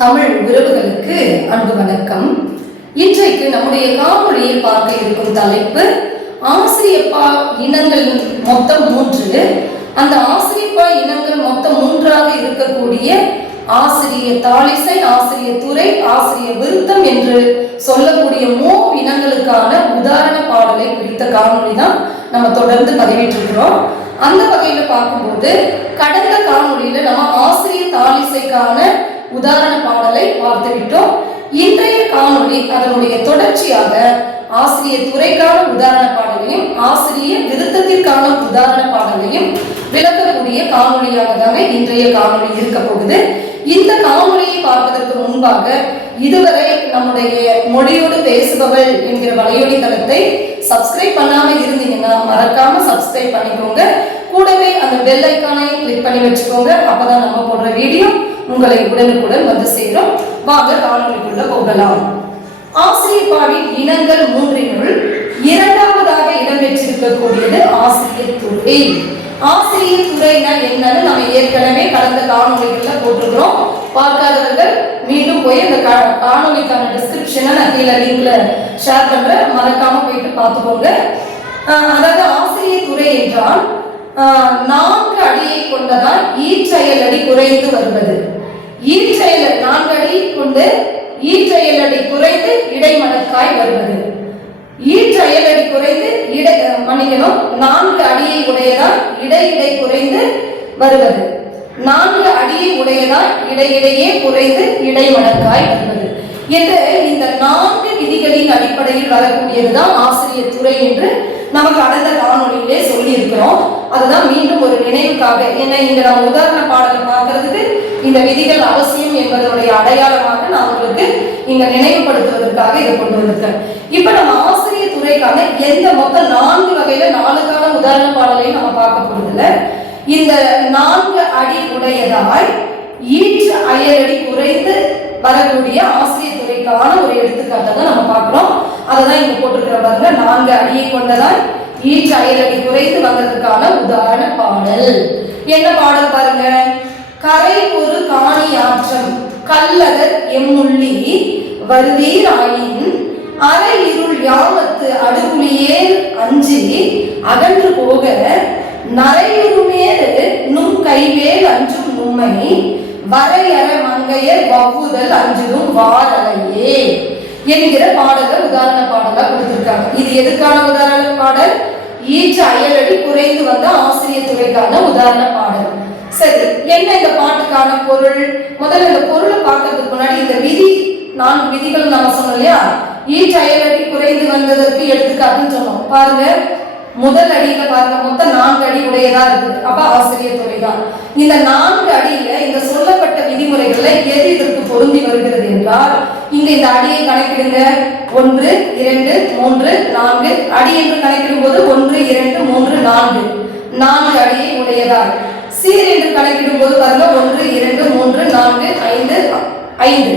தமிழ் உறவுகளுக்கு அன்பு வணக்கம். இன்றைக்கு நம்முடைய காணொலியில் பார்க்க இருக்கும் தலைப்பு ஆசிரியப்பா இனங்கள் மொத்தம் மூன்று. அந்த ஆசிரியப்பா இனங்கள் மொத்தம் மூன்றாக இருக்கக்கூடிய ஆசிரிய தாளிசை ஆசிரிய துறை ஆசிரிய விருத்தம் என்று சொல்லக்கூடிய மூ இனங்களுக்கான உதாரண பாடலை குறித்த காணொலி தான் நம்ம தொடர்ந்து பதிவிட்டிருக்கிறோம். அந்த வகையில பார்க்கும்போது கடந்த காணொலியில நம்ம ஆசிரிய தாளிசைக்கான உதாரண பாடலை பார்த்துவிட்டோம். இன்றைய காணொளி அதனுடைய தொடர்ச்சியாக ஆசிரியர் துறைக்கான உதாரண பாடலையும் ஆசிரியர் விருத்தத்திற்கான உதாரண பாடலையும் விளக்கக்கூடிய காணொளியாக தானே இன்றைய காணொளி இருக்க போகுது. இந்த காணொலியை பார்ப்பதற்கு முன்பாக இதுவரை நம்முடைய மொழியோடு பேசுபவள் என்கிற வலையொலி தளத்தை சப்ஸ்கிரைப் பண்ணாம இருந்தீங்கன்னா மறக்காம சப்ஸ்கிரைப் பண்ணிக்கோங்க. கூடவே அந்த பெல் ஐக்கானையும் கிளிக் பண்ணி வச்சுக்கோங்க. அப்பதான் நம்ம போடுற வீடியோ உங்களை உடனுக்குடன் வந்து சேரும். வாங்க காணொலிக்குள்ள போகலாம். ஆசிரியப்பாவின் இனங்கள் மூன்றினுள் இரண்டாவதாக இடம்பெற்றிருக்கக்கூடியது ஆசிரியர் துறை. ஆசிரியர் துறைனா என்னன்னு நம்ம ஏற்கனவே கடந்த காணொலிகள்ல போட்டிருக்கிறோம். பார்க்காதவர்கள் மீண்டும் போய் அந்த கா- காணொலிக்கான டிஸ்கிரிப்ஷனை நான் கீழே லிங்க்ல ஷேர் பண்றேன். மறக்காம போயிட்டு பார்த்துக்கோங்க. அதாவது ஆசிரியர் துறை என்றால் நான்கு அடியை கொண்டதால் ஈற்றயல் அடி குறைந்து வருவது. ஈற்றயல் நான்கு அடி கொண்டு ஈற்றயல் அடி குறைந்து இடைமணக்காய் வருவது. ஈற்றயல் அடி குறைந்து இடை மணிகளும் மன்னிக்கணும் நான்கு அடியை உடையதால் இடை இடை குறைந்து வருவது. நான்கு அடியை உடையதால் இடையிடையே குறைந்து இடைமடக்காய் வருவது. என்று இந்த நான்கு விதிகளின் அடிப்படையில் வரக்கூடியதுதான் ஆசிரியர் துறை என்று நம்ம கடந்த காணொலியிலே சொல்லி இருக்கிறோம் அதுதான் மீண்டும் ஒரு நினைவுக்காக. என்ன இங்க நம்ம உதாரண பாடலை பார்க்கறதுக்கு இந்த விதிகள் அவசியம் என்பதனுடைய அடையாளமாக நான் உங்களுக்கு இங்க நினைவுபடுத்துவதற்காக இதை கொண்டு வந்திருக்கேன். இப்ப நம்ம ஆசிரியர் துறைக்கான எந்த மொத்தம் நான்கு வகையில நாலுக்கான உதாரண பாடலையும் நம்ம பார்க்க போறதில்ல. இந்த நான்கு அடி உடையதாய் ஈற்று அயலடி குறைந்து வரக்கூடிய ஆசிரியர் துறைக்கான ஒரு எடுத்துக்காட்டை தான் நம்ம பார்க்கிறோம். அதை தான் இங்க போட்டிருக்கோம் பாருங்க நான்கு அடியை கொண்டதால் ஈற்று அயலடி குறைந்து வந்ததுக்கான உதாரண பாடல். என்ன பாடல் பாருங்க? கரை ஒரு காணி ஆற்றம் கல்லதர் எம்முள்ளி வருதீராயின் ஆயின் அரை இருள் யாமத்து அடுகுளியேல் அஞ்சி அகன்று போக நரையுருமேறு நும் கைவேல் அஞ்சும் நும்மை வரையற மங்கையர் வவ்வுதல் அஞ்சுதும் வாரலையே. என்கிற பாடலை உதாரண பாடலா கொடுத்திருக்காங்க. இது எதுக்கான உதாரண பாடல்? ஈற்று அயலடி குறைந்து வந்த ஆசிரியர் துறைக்கான உதாரண பாடல். சரி என்ன இந்த பாட்டுக்கான பொருள்? முதல்ல இந்த பொருளை பார்க்கறதுக்கு முன்னாடி இந்த விதி நான்கு விதிகள் நம்ம சொன்னோம் இல்லையா? ஈற்று அயலடி குறைந்து வந்ததற்கு எடுத்துக்காட்டுன்னு சொன்னோம். பாருங்க. முதல் அடியில பாருங்க மொத்தம் நான்கு அடி உடையதா இருக்கு அப்ப ஆசிரியர் துறை தான் இந்த நான்கு அடியில இந்த சொல்லப்பட்ட விதிமுறைகள்ல எது இதற்கு பொருந்தி வருகிறது என்றால் இங்க இந்த அடியை கணக்கிடுங்க. ஒன்று இரண்டு மூன்று நான்கு. அடி என்று கணக்கிடும் போது ஒன்று இரண்டு மூன்று நான்கு. நான்கு அடியை உடையதா சீர் என்று கணக்கிடும் போது பாருங்க ஒன்று இரண்டு மூன்று நான்கு ஐந்து ஐந்து.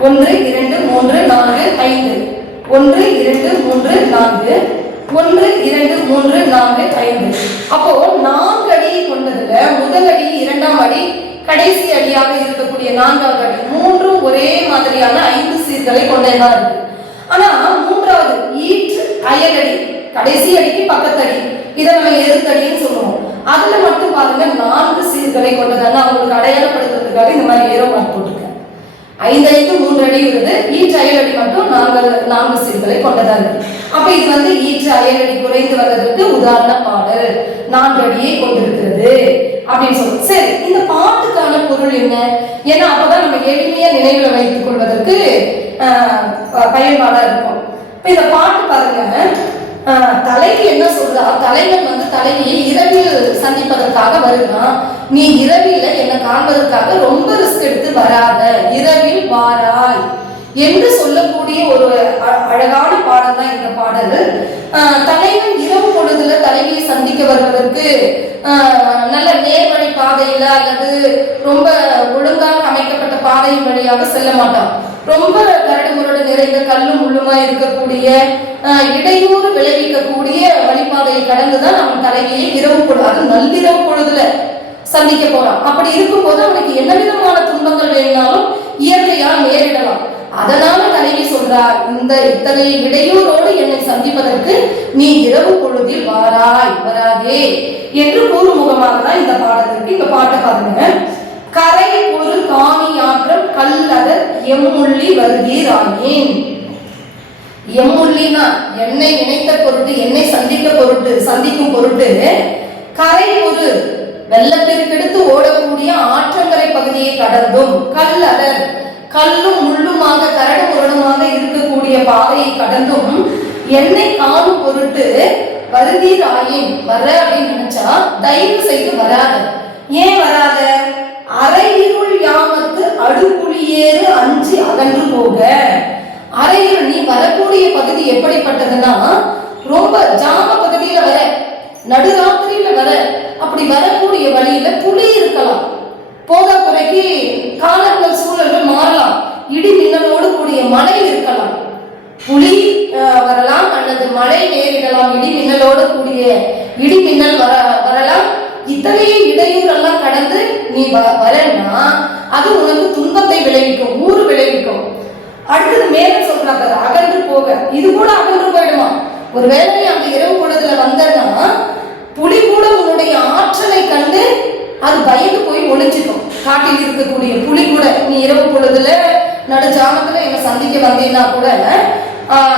ஒன்று இரண்டு மூன்று நான்கு ஐந்து. ஒன்று இரண்டு மூன்று நான்கு. ஒன்று இரண்டு மூன்று நான்கு ஐந்து. அப்போ நான்கு அடியை கொண்டதுல முதல் அடி இரண்டாம் அடி கடைசி அடியாக இருக்கக்கூடிய நான்காவது அடி. மூன்றும் ஒரே மாதிரியான ஐந்து சீர்களை கொண்டதா இருக்கு. ஆனா மூன்றாவது ஈற்று அயலடி கடைசி அடிக்கு பக்கத்தடி. இதை நம்ம எதிர்த்தடின்னு சொல்லுவோம். அதுல மட்டும் பாருங்க நான்கு சீர்களை கொண்டதாங்க அவங்களுக்கு அடையாளப்படுத்துறதுக்காக இந்த மாதிரி ஏரோ மார்க் போட்டிருக்கேன். ஐந்து ஐந்து மூன்று அடி வருது ஈற்று அயலடி மட்டும் நான்கு நான்கு கொண்டதா இருக்கு அப்ப இது வந்து ஈற்று அயலடி குறைந்து வர்றதுக்கு உதாரண பாடல். நான்கு அடியை கொண்டிருக்கிறது அப்படின்னு சொல்லுவோம் சரி இந்த பாட்டுக்கான பொருள் என்ன? ஏன்னா அப்பதான் நம்ம எளிமையா நினைவுல வைத்துக் கொள்வதற்கு ஆஹ், பயன்பாடா இருக்கும். இப்ப இந்த பாட்டு பாருங்க. ஆஹ், தலைவி என்ன சொல்றா? தலைவன் வந்து தலைவியை இரவில் சந்திப்பதற்காக வருகிறான். நீ இரவில என்னை காண்பதற்காக ரொம்ப ரிஸ்க் எடுத்து வராத. இரவில் வாராய். என்று சொல்லக்கூடிய ஒரு அ- அழகான பாடல் தான் இந்த பாடல். தலைவன் இரவு பொழுதுல தலைவியை சந்திக்க வருவதற்கு நல்ல நேர்வழி பாதையில அல்லது ரொம்ப ஒழுங்காக அமைக்கப்பட்ட பாதையின் வழியாக செல்ல மாட்டான். ரொம்ப கரடு முரடு நிறைந்த கல்லும் முள்ளுமா இருக்கக்கூடிய இடையூறு விளைவிக்கக்கூடிய வழிபாதையை கடந்துதான் அவன் தலைவியை இரவு பொழுது அது நள்ளிரவு பொழுதுல சந்திக்க போறான். அப்படி இருக்கும்போது அவனுக்கு என்ன விதமான துன்பங்கள் வேணாலும் இயற்கையால் நேரிடலாம். அதனால தலைவி சொல்றார் இந்த இத்தனை இடையூறோடு என்னை சந்திப்பதற்கு நீ இரவு பொழுதில் வாராய் வராதே என்று கூறுமுகமாக தான் இந்த பாடத்திற்கு இந்த பாட்டை பாருங்க கரை ஒரு காணி ஆற்றம் கல்லதர் எம்முள்ளி வருகிறாயேன் எம்முள்ளினா என்னை நினைத்த பொருட்டு என்னை சந்திக்க பொருட்டு சந்திக்கும் பொருட்டு கரை ஒரு வெள்ளத்திற்கெடுத்து ஓடக்கூடிய ஆற்றங்கரை பகுதியை கடந்தும் கல்லதர் கல்லும் முள்ளுமாக கரட முரடுமாக இருக்கக்கூடிய பாதையை கடந்தும் என்னை காணும் பொருட்டு வருதீராயின் வர அப்படின்னு நினைச்சா தயவு செய்து வராத. ஏன் வராத? அரை இருள் யாமத்து அடுக்குழியேறு அஞ்சு அகன்று போக. அறையில் நீ வரக்கூடிய பகுதி எப்படிப்பட்டதுன்னா ரொம்ப ஜாம பகுதியில வர நடுராத்திரியில வர அப்படி வர வழியில புலி இருக்கலாம் போக குறைக்கு காலங்கள் சூழல்கள் மாறலாம் இடி மின்னலோடு கூடிய மழை இருக்கலாம் புலி அஹ், வரலாம் அல்லது மழை நேரிடலாம் இடி மின்னலோடு கூடிய இடி மின்னல் வர வரலாம். இத்தகைய இடையூறெல்லாம் கடந்து நீ வ- அது உனக்கு துன்பத்தை விளைவிக்கும் ஊறு விளைவிக்கும். அடுத்தது மேல சொல்றாங்க அகன்று போக. இது கூட அகன்று போயிடுமா? ஒருவேளை அந்த இரவு பொழுதுல வந்தன்னா புலி கூட உன்னுடைய ஆற்றலை கண்டு அது பயந்து போய் ஒளிஞ்சுக்கும். காட்டில் இருக்கக்கூடிய புலி கூட நீ இரவு பொழுதுல நடு ஜாமத்துல என்ன சந்திக்க வந்தீங்கன்னா கூட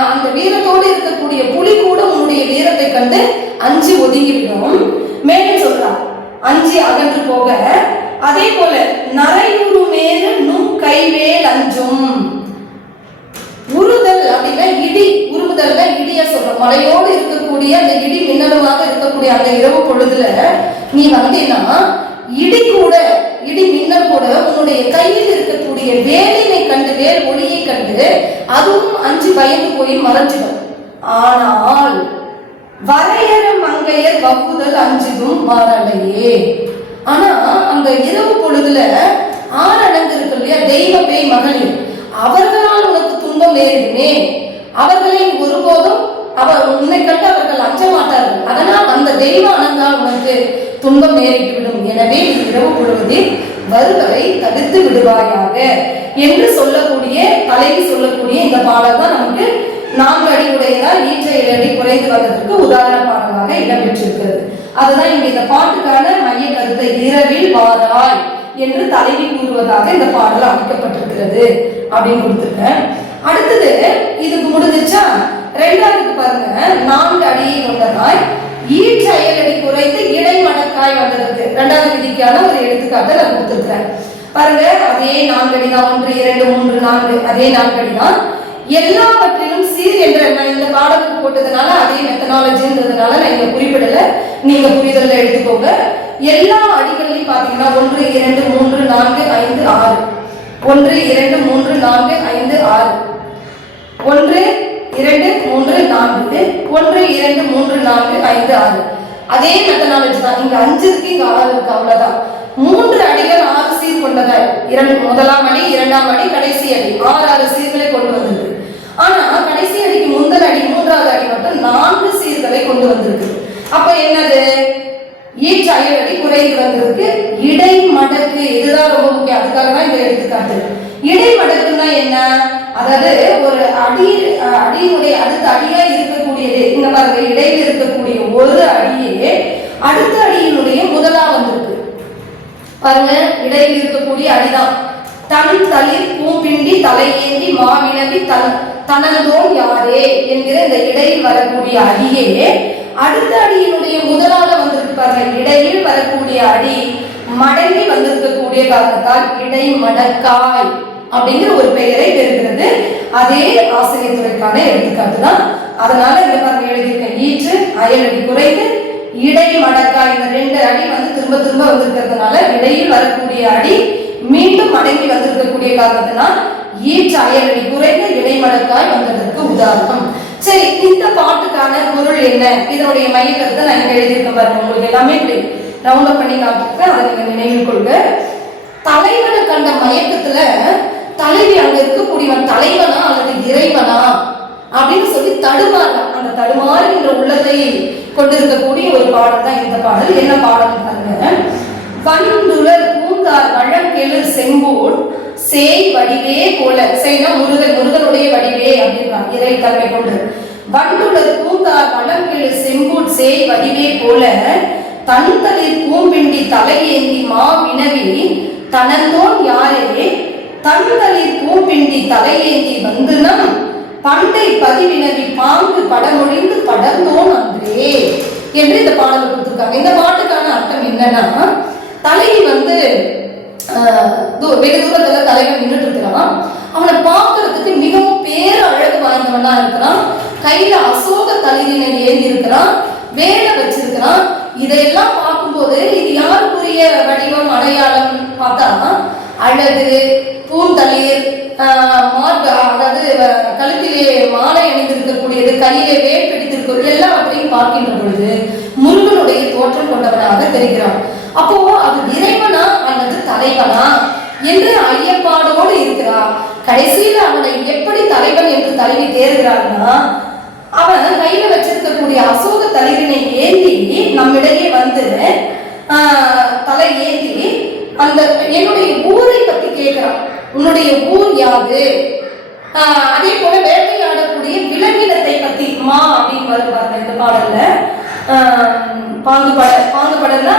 அந்த வீரத்தோடு இருக்கக்கூடிய புலி கூட உன்னுடைய வீரத்தை கண்டு அஞ்சு ஒதுங்கிவிடும். மேலும் சொல்றான் அஞ்சு அகன்று போக அதே போல நரையுரு மேல நும் கைவேல் அஞ்சும். உருதல் அப்படின்னா இடி உருவுதல் தான் இடிய சொல்றோம் மலையோடு இருக்கக்கூடிய அந்த இடி மின்னலுமாக இருக்கக்கூடிய அந்த இரவு பொழுதுல நீ வந்தீங்கன்னா இடி கூட இடி மின்னல் கூட உன்னுடைய கையில் இருக்கக்கூடிய வேலினை கண்டு வேல் ஒளியை கண்டு அதுவும் அஞ்சு பயந்து போய் மறைஞ்சிடும். ஆனால் வரையற மங்கையர் வப்புதல் அஞ்சுதும் மாறலையே. ஆனா அந்த இரவு பொழுதுல ஆறடங்கு இருக்கு இல்லையா தெய்வ பேய் மகளிர். அவர்களால் உனக்கு துன்பம் நேரிடுமே. அவர்களை ஒருபோதும் அவர் உன்னை கண்டு அவர்கள் அஞ்ச மாட்டார்கள். அதனால் அந்த தெய்வ அணங்கால் உனக்கு துன்பம் நேரிட்டுவிடும். எனவே நீ இரவு பொழுவதில் வருவதை தவிர்த்து விடுவாயாக என்று சொல்லக்கூடிய தலைவி சொல்லக்கூடிய பாடல் தான் நமக்கு நான்கு அடி உடையதால் ஈற்ற ஏழு அடி குறைந்து வந்ததற்கு உதாரண பாடலாக இடம்பெற்றிருக்கிறது. அதுதான் இங்க இந்த பாட்டுக்கான மைய கருத்தை இரவில் வாராய் என்று தலைவி கூறுவதாக இந்த பாடல் அமைக்கப்பட்டிருக்கிறது அப்படின்னு கொடுத்துருக்கேன். அடுத்தது இதுக்கு முடிஞ்சிச்சா ரெண்டாவது பாருங்க நான்கு அடியை கொண்டதாய் ஈற்ற அடி குறைத்து இடை மடக்காய் வந்ததற்கு. ரெண்டாவது விதிக்கான ஒரு எடுத்துக்காட்டை நான் கொடுத்துருக்கிறேன். பாருங்க அதே நான்கு அடி தான் ஒன்று இரண்டு மூன்று நான்கு. அதே நான்கடி தான் எல்லாவற்றிலும் சீர் என்ற நான் இந்த பாடத்துக்கு போட்டதுனால அதே மெத்தனாலஜின்றதுனால நான் இங்க குறிப்பிடல. நீங்க புரிதல்ல எடுத்துக்கோங்க. எல்லா அடிகள்லையும் பாத்தீங்கன்னா ஒன்று இரண்டு மூன்று நான்கு ஐந்து ஆறு. ஒன்று இரண்டு மூன்று நான்கு ஐந்து ஆறு. ஒன்று இரண்டு மூன்று நான்கு. ஒன்று இரண்டு மூன்று நான்கு ஐந்து ஆறு. அதே மெத்தனாலஜி தான். இங்க அஞ்சு இருக்கு இங்க ஆறு இருக்கு அவ்வளவுதான். மூன்று அடிகள் ஆறு சீர் கொண்டதாய். இரண்டு முதலாம் அடி இரண்டாம் அடி கடைசி அடி ஆறு ஆறு சீர்களை கொண்டு வந்தது. ஆனா கடைசி அடிக்கு முந்தல் அடி மூன்றாவது அடி மட்டும் நான்கு சீர்களை கொண்டு வந்திருக்கு. அப்ப என்னது? ஈற்று அயலடி குறைந்து வந்திருக்கு. இடை மடக்கு இதுதான் ரொம்ப முக்கியம். அதுக்காக தான் இந்த எடுத்துக்காட்டு. இடை மடக்குன்னா என்ன? அதாவது ஒரு அடி அஹ், அடியினுடைய அடுத்த அடியா இருக்கக்கூடியது. இந்த மாதிரி இடையில் இருக்கக்கூடிய ஒரு அடியே அடுத்த அடியினுடைய முதலா வந்திருக்கு. பாருங்க இடையில் இருக்கக்கூடிய அடிதான். தன் தளிர் பூபிண்டி தலையேந்தி மாவிளவி தன் தனந்தோம் யாரே என்கிற இந்த இடையில் வரக்கூடிய அடியே. அடுத்த அடியினுடைய முதலாக வந்திருக்கு பாருங்க. இடையில் வரக்கூடிய அடி மடங்கி வந்திருக்கக்கூடிய காரணத்தால் இடை மடக்காய் அப்படிங்கிற ஒரு பெயரை பெறுகிறது. அதே ஆசிரியர் துறைக்கான எடுத்துக்காட்டு தான். அதனால இங்க பாருங்க எழுதியிருக்க ஈற்று அயலடி குறைந்து இடை மடக்காய் இந்த ரெண்டு அடி வந்து திரும்ப திரும்ப வந்திருக்கிறதுனால இடையில் வரக்கூடிய அடி மீண்டும் மடங்கி வந்திருக்கக்கூடிய காரணத்தினால் ஈற்று அயலடி குறைந்து இடை மடக்காய் வந்ததற்கு உதாரணம். சரி இந்த பாட்டுக்கான பொருள் என்ன? இதனுடைய மையக்கருத்தை நான் இங்க எழுதியிருக்க பாருங்க. உங்களுக்கு எல்லாமே இப்படி ரவுண்ட் அப் பண்ணி காமிச்சிருக்கேன். அதை நீங்க நினைவில் கொள்க. தலைவனை கண்ட மயக்கத்துல தலைவி அங்க இருக்கக்கூடியவன் தலைவனா அல்லது இறைவனா அப்படின்னு சொல்லி தடுமாற அந்த தடுமாறுகின்ற உள்ளத்தை கொண்டிருக்கக்கூடிய ஒரு பாடல் தான் இந்த பாடல். என்ன பாடல் பாருங்க. வண்டுலர் பூந்தார் வழக்கெழு செம்பூன் சேய் வடிவே போல செய்னா முருகன் முருகனுடைய வடிவே அப்படின்றான் இறை தன்மை கொண்டு. வண்டுளர் பூந்தார் வழக்கெழு செம்பூன் சேய் வடிவே போல தன்தலிர் பூம்பிண்டி தலையேந்தி மா வினவி தனந்தோன் யாரே தன்தலிர் பூம்பிண்டி தலையேந்தி வந்து நம் பண்டை பதிவினவி பாங்கு படமொழிந்து படர்ந்தோன் அன்றே என்று இந்த பாடல் கொடுத்துருக்காங்க. இந்த பாட்டுக்கான அர்த்தம் என்னன்னா வந்து ஒரு வெகு தூரத்துல தலைவன் நின்றுட்டு இருக்கிறான். அவனை பார்க்கறதுக்கு மிகவும் பேர அழகு வாய்ந்தவனா இருக்கிறான். கையில அசோக தலைவினை ஏந்தி இருக்கிறான். வேலை வச்சிருக்கிறான். இதையெல்லாம் பார்க்கும்போது இது யாருக்குரிய வடிவம் அடையாளம் பார்த்தா அழகு பூந்தளிர் ஆஹ், மார்பு அதாவது கழுத்திலே மாலை அணிந்திருக்கக்கூடியது கையிலே வேல் பிடித்திருக்கிறது எல்லாவற்றையும் பார்க்கின்ற பொழுது முருகனுடைய தோற்றம் கொண்டவனாக தெரிகிறான். அப்போ அது இறைவனா அல்லது தலைவனா? என்று ஐயப்பாடோடு இருக்கிறான் கடைசியில் அவனை எப்படி தலைவன் என்று தலைவி தேர்கிறான்னா அவன் கையில வச்சிருக்கக்கூடிய அசோக தலைவினை ஏந்தி நம்மிடையே வந்து தலை ஏந்தி அந்த என்னுடைய ஊரை பத்தி கேட்கிறான். உன்னுடைய ஊர் யாது? அதே போல வேட்டையாடக்கூடிய விலங்கினத்தை பத்தி மா அப்படின்னு வருவாங்க இந்த பாடல்ல. பாங்குபட பாங்குபடல்னா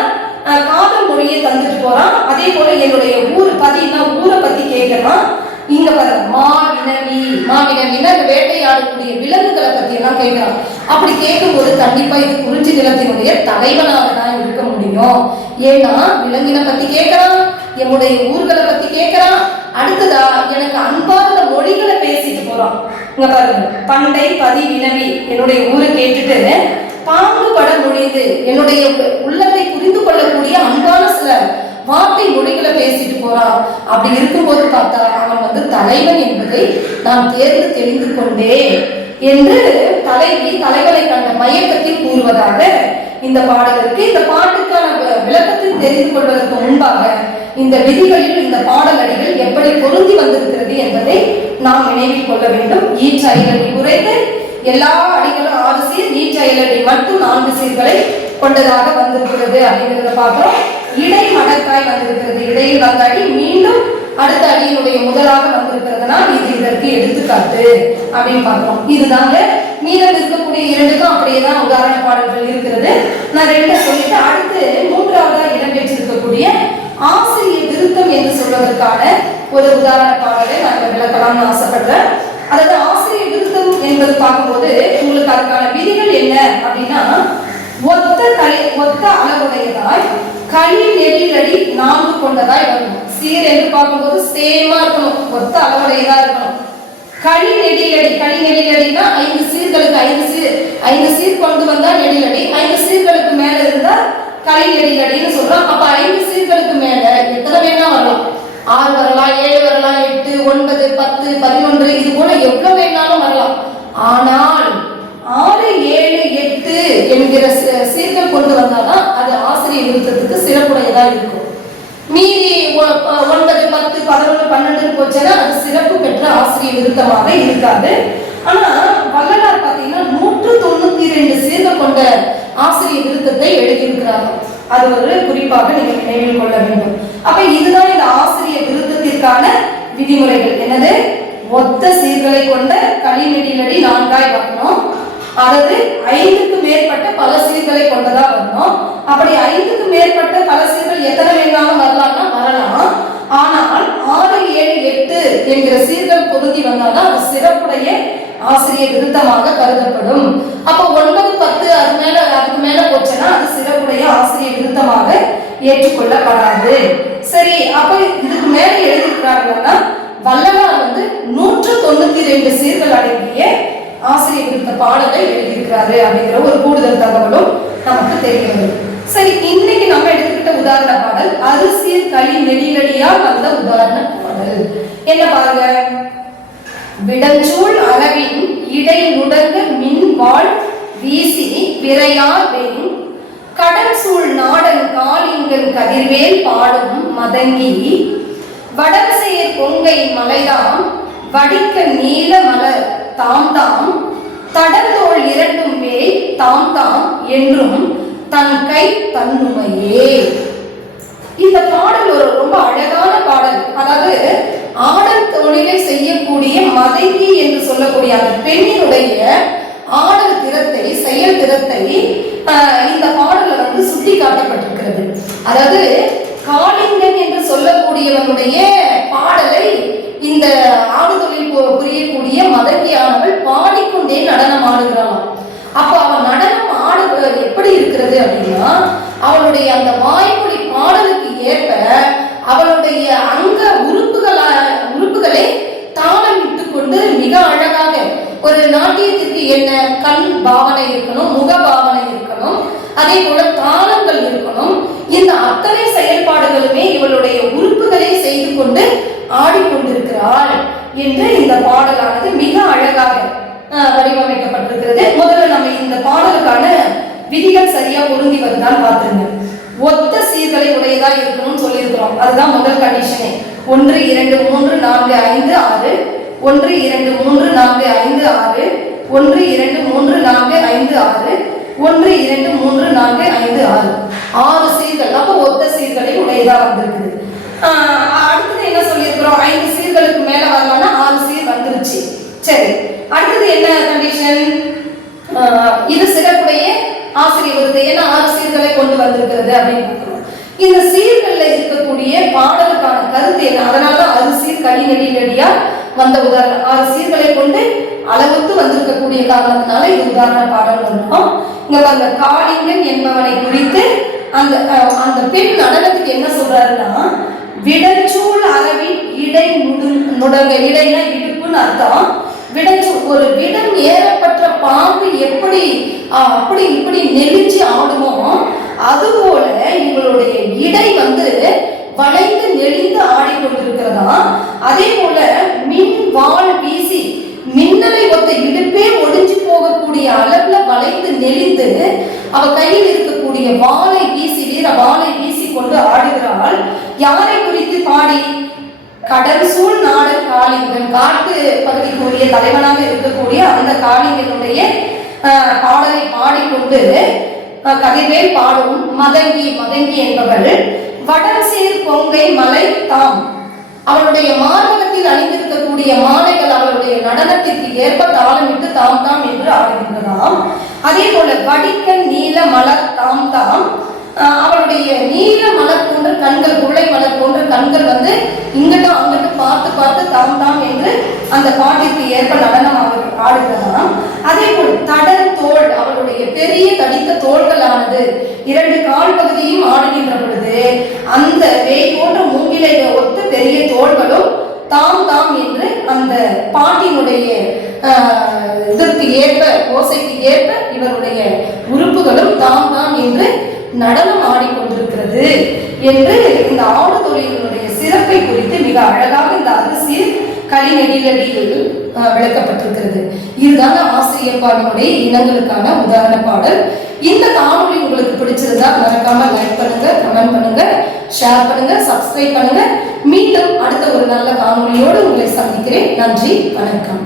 காதல் மொழியை தந்துட்டு போறான். அதே போல என்னுடைய ஊர் பதினா ஊரை பத்தி கேட்கிறான் இங்க பாரு மா வினவி மா. வினவினா வேட்டையாடக்கூடிய விலங்குகளை பத்தி எல்லாம் கேட்கிறான் அப்படி கேட்கும்போது கண்டிப்பா இது குறிஞ்சி நிலத்தினுடைய தலைவனாக தான் இருக்க முடியும். ஏன்னா விலங்கின பத்தி கேட்கறான் என்னுடைய ஊர்களை பத்தி கேட்கறான் அடுத்ததா எனக்கு அன்பார்ந்த மொழிகளை பேசிட்டு போறான். இங்க பாருங்க பண்டை பதி வினவி என்னுடைய ஊரை கேட்டுட்டு பாங்குபட முடியுது என்னுடைய உள்ளத்தை புரிந்து கொள்ளக்கூடிய அன்பான சில வார்த்தை மொழிகளை பேசிட்டு போறான் அப்படி இருக்கும்போது பார்த்தா அவன் வந்து தலைவன் என்பதை நான் தேர்ந்து தெரிந்து கொண்டேன் என்று தலைவி தலைவனை கண்ட மயக்கத்தில் கூறுவதாக இந்த பாடலுக்கு இந்த பாட்டுக்கான விளக்கத்தில் விளக்கத்தை தெரிந்து கொள்வதற்கு முன்பாக இந்த விதிகளில் இந்த பாடல் அடிகள் எப்படி பொருந்தி வந்திருக்கிறது என்பதை நாம் நினைவில் கொள்ள வேண்டும். ஈற்ற ஐலடி குறைந்து எல்லா அடிகளும் ஆறு சீர் நீட் அயலடி மட்டும் நான்கு சீர்களை கொண்டதாக வந்திருக்கிறது அப்படிங்கிறத பார்க்கிறோம். இடை மடக்காய் வந்திருக்கிறது. இடையில் வந்த அடி மீண்டும் அடுத்த அடியினுடைய முதலாக வந்திருக்கிறதுனா இது இதற்கு எடுத்துக்காட்டு அப்படின்னு பார்க்கிறோம். இதுதாங்க மீதம் இருக்கக்கூடிய இரண்டுக்கும் அப்படியே தான் உதாரண பாடல்கள் இருக்கிறது. நான் ரெண்டை சொல்லிட்டு அடுத்து மூன்றாவதாக இடம்பெற்றிருக்கக்கூடிய ஆசிரியர் திருத்தம் என்று சொல்வதற்கான ஒரு உதாரண பாடலை நாங்கள் விளக்கலாம்னு ஆசைப்படுறேன். அதாவது என்பது பார்க்கும்போது உங்களுக்கு அதுக்கான விதிகள் என்ன அப்படின்னா ஒத்த தலை ஒத்த அளவுடையதாய் களி நெடிலடி நான்கு கொண்டதாய் வரணும். சீர் என்று பார்க்கும்போது சேமா இருக்கணும் ஒத்த அளவுடையதா இருக்கணும். களி நெடிலடி களி நெடிலடினா ஐந்து சீர்களுக்கு ஐந்து சீர். ஐந்து சீர் கொண்டு வந்தா நெடிலடி ஐந்து சீர்களுக்கு மேல இருந்தா களி நெடிலடின்னு சொல்றோம். அப்ப ஐந்து சீர்களுக்கு மேல எத்தனை வேணா வரலாம். ஆறு வரலாம் ஏழு வரலாம் எட்டு ஒன்பது பத்து பதினொன்று இது போல எவ்வளவு வேணாலும் வரலாம். ஆனால் ஆறு ஏழு எட்டு என்கிற சீர்கள் கொண்டு வந்தாதான் அது ஆசிரியர் விருத்தத்துக்கு சிறப்புடையதா இருக்கும். மீதி ஒ- ஒன்பது பத்து பதினொன்று பன்னெண்டு போச்சுன்னா அது சிறப்பு பெற்ற ஆசிரியர் விருத்தமாக இருக்காது. ஆனா வள்ளலார் பார்த்தீங்கன்னா நூற்று தொண்ணூத்தி ரெண்டு சீர்கள் கொண்ட ஆசிரியர் விருத்தத்தை எழுதியிருக்கிறார்கள் அது ஒரு குறிப்பாக நீங்கள் நினைவில் கொள்ள வேண்டும். அப்ப இதுதான் இந்த ஆசிரியர் விருத்தத்திற்கான விதிமுறைகள். என்னது? ஒத்த சீர்களை கொண்ட களிநெடிலடி நான்காய் வரணும். அதாவது ஐந்துக்கு மேற்பட்ட பல சீர்களை கொண்டதா வரணும். அப்படி ஐந்துக்கு மேற்பட்ட பல சீர்கள் எத்தனை வேணாலும் வரலாம்னா வரலாம். ஆனால் ஆறு ஏழு எட்டு என்கிற சீர்கள் பொருந்தி வந்தால்தான் அது சிறப்புடைய ஆசிரியர் விருத்தமாக கருதப்படும். அப்போ ஒன்பது பத்து அது மேல அதுக்கு மேல போச்சுன்னா அது சிறப்புடைய ஆசிரியர் விருத்தமாக ஏற்றுக்கொள்ளப்படாது. சரி அப்ப இதுக்கு மேல எழுதியிருக்கிறாங்கன்னா வள்ளலார் வந்து நூற்று தொண்ணூத்தி ரெண்டு சீர்கள் அடங்கிய ஆசிரியர் விருத்த பாடலை எழுதியிருக்கிறாரு அப்படிங்கிற ஒரு கூடுதல் தகவலும் நமக்கு தெரிகிறது. சரி இன்னைக்கு நம்ம எடுத்துக்கிட்ட உதாரண பாடல் அரிசியில் களி நெடிலடியா வந்த உதாரண பாடல். என்ன பாருங்க? விடஞ்சூழ் அளவின் இடை நுடங்க மின் வாழ் வீசி விரையா வெண் கடல் சூழ் நாடன் காலிங்கன் கதிர்வேல் பாடும் மதங்கி வடசெயர் பொங்கை மலைதாம் வடிக்க நீல மலர் தாம் தாம் தடந்தோள் இரண்டும் பேய் தாம் தாம் என்றும் தன் கை தன்னுமையே. இந்த பாடல் ஒரு ரொம்ப அழகான பாடல். அதாவது ஆடல் தொழிலை செய்யக்கூடிய மதைவி என்று சொல்லக்கூடிய அந்த பெண்ணினுடைய ஆடல் திறத்தை செயல் திறத்தை இந்த பாடல வந்து சுட்டி காட்டப்பட்டிருக்கிறது அதாவது காளிங்கன் என்று சொல்லக்கூடியவனுடைய பாடலை இந்த ஆடுதொழில் புரியக்கூடிய மதக்கியானவள் பாடிக்கொண்டே நடனம் ஆடுகிறான் அப்ப அவன் நடனம் ஆடு எப்படி இருக்கிறது அப்படின்னா அவளுடைய அந்த வாய்மொழி பாடலுக்கு ஏற்ப அவளுடைய அங்க உறுப்புகள உறுப்புகளை தாளம் கொண்டு மிக அழகாக ஒரு நாட்டியத்திற்கு என்ன கண் பாவனை இருக்கணும் முக பாவனை இருக்கணும் அதே போல தாளங்கள் இருக்கணும். இந்த அத்தனை செயல்பாடுகளுமே இவளுடைய உறுப்புகளை செய்து கொண்டு ஆடிக்கொண்டிருக்கிறாள் என்று இந்த பாடலானது மிக அழகாக ஆஹ், வடிவமைக்கப்பட்டிருக்கிறது முதல்ல நம்ம இந்த பாடலுக்கான விதிகள் சரியா பொருந்தி வருதான்னு பார்த்துருங்க ஒத்த சீர்களை உடையதா இருக்கணும்னு சொல்லியிருக்கிறோம் அதுதான் முதல் கண்டிஷனே ஒன்று இரண்டு மூன்று நான்கு ஐந்து ஆறு ஒன்று இரண்டு மூன்று நான்கு ஐந்து ஆறு ஒன்று இரண்டு மூன்று நான்கு ஐந்து ஆறு ஒன்று இரண்டு மூன்று நான்கு ஐந்து ஆறு ஆறு சீர்கள் அப்போ ஒத்த சீர்களை உடையதா வந்திருக்குது ஆஹ் அடுத்தது என்ன சொல்லியிருக்கிறோம் ஐந்து சீர்களுக்கு மேல வரலாம்னா ஆறு சீர் வந்துருச்சு சரி அடுத்தது என்ன கண்டிஷன் இது சிறப்புடைய ஆசிரியர் விருது ஏன்னா ஆறு சீர்களை கொண்டு வந்திருக்கிறது அப்படின்னு பார்க்கிறோம். இந்த சீர்கள்ல இருக்கக்கூடிய பாடலுக்கான கருத்து என்ன? அதனாலதான் ஆறு சீர் கடி நெடி நெடியா வந்த உதாரணம். ஆறு சீர்களை கொண்டு அளவுத்து வந்திருக்கக்கூடிய காரணத்தினால இது உதாரண பாடல் வந்தோம் இங்க பாருங்க காளிங்கன் என்பவனை குறித்து அந்த அந்த பெண் நடனத்துக்கு என்ன சொல்றாருன்னா விடச்சூழ் அளவின் இடை முடு முடங்க இடைனா இடுப்புன்னு அர்த்தம். விடச்சு ஒரு விடம் ஏறப்பட்ட பாம்பு எப்படி அப்படி இப்படி நெளிஞ்சு ஆடுமோ அதுபோல இவளுடைய இடை வந்து வளைந்து நெளிந்து ஆடிக்கொண்டிருக்கிறதா? அதே போல மின் வாழ் வீசி மின்னலை ஒத்த இடுப்பே ஒடிஞ்சு போகக்கூடிய அளவுல வளைந்து நெளிந்து அவ கையில் இருக்கக்கூடிய வாளை வீசி வீர வாளை வீசி கொண்டு ஆடுகிறாள். யாரை குறித்து பாடி? கடல் சூழ் நாடு காளிங்கன். காட்டு பகுதிக்குரிய தலைவனாக இருக்கக்கூடிய அந்த காளிங்கனுடைய பாடலை பாடிக்கொண்டு ஆஹ், கதிர்வேல் பாடும் மதங்கி மதங்கி என்பவள் வடசேர் பொங்கை மலை தாம். அவளுடைய மார்பகத்தில் அணிந்திருக்கக்கூடிய மாலைகள் அவளுடைய நடனத்திற்கு ஏற்ப தாளமிட்டு தாம் தாம் என்று ஆடுகின்றதாம். அதே போல வடிக்கன் நீல மலர் தாம் தாம். அவளுடைய நீல மலர் போன்ற கண்கள் குள்ளை மலர் போன்ற கண்கள் வந்து இங்கிட்டும் அங்கிட்டும் பார்த்து பார்த்து தாம் தாம் என்று அந்த பாட்டிற்கு ஏற்ப நடனம் அவர் ஆடுகிறதாம். அதே போல் தடல் தோள் அவளுடைய பெரிய தடித்த தோள்களானது இரண்டு கால் பகுதியும் ஆடுகின்ற பொழுது அந்த வேய் போன்ற மூங்கிலை ஒத்த பெரிய தோள்களும் தாம் தாம் என்று அந்த பாட்டினுடைய இதற்கு ஏற்ப ஓசைக்கு ஏற்ப இவருடைய உறுப்புகளும் தாம் தாம் என்று நடனம் ஆடிக்கொண்டிருக்கிறது என்று இந்த ஆடு தொழிலினுடைய சிறப்பை குறித்து மிக அழகாக இந்த அரசியல் களிநெடிலடியில் விளக்கப்பட்டிருக்கிறது. இதுதான் ஆசிரியப்பாடனுடைய இனங்களுக்கான உதாரண பாடல். இந்த காணொலி உங்களுக்கு பிடிச்சிருந்தா மறக்காம லைக் பண்ணுங்க கமெண்ட் பண்ணுங்க ஷேர் பண்ணுங்க சப்ஸ்கிரைப் பண்ணுங்க. மீண்டும் அடுத்த ஒரு நல்ல காணொலியோடு உங்களை சந்திக்கிறேன். நன்றி வணக்கம்.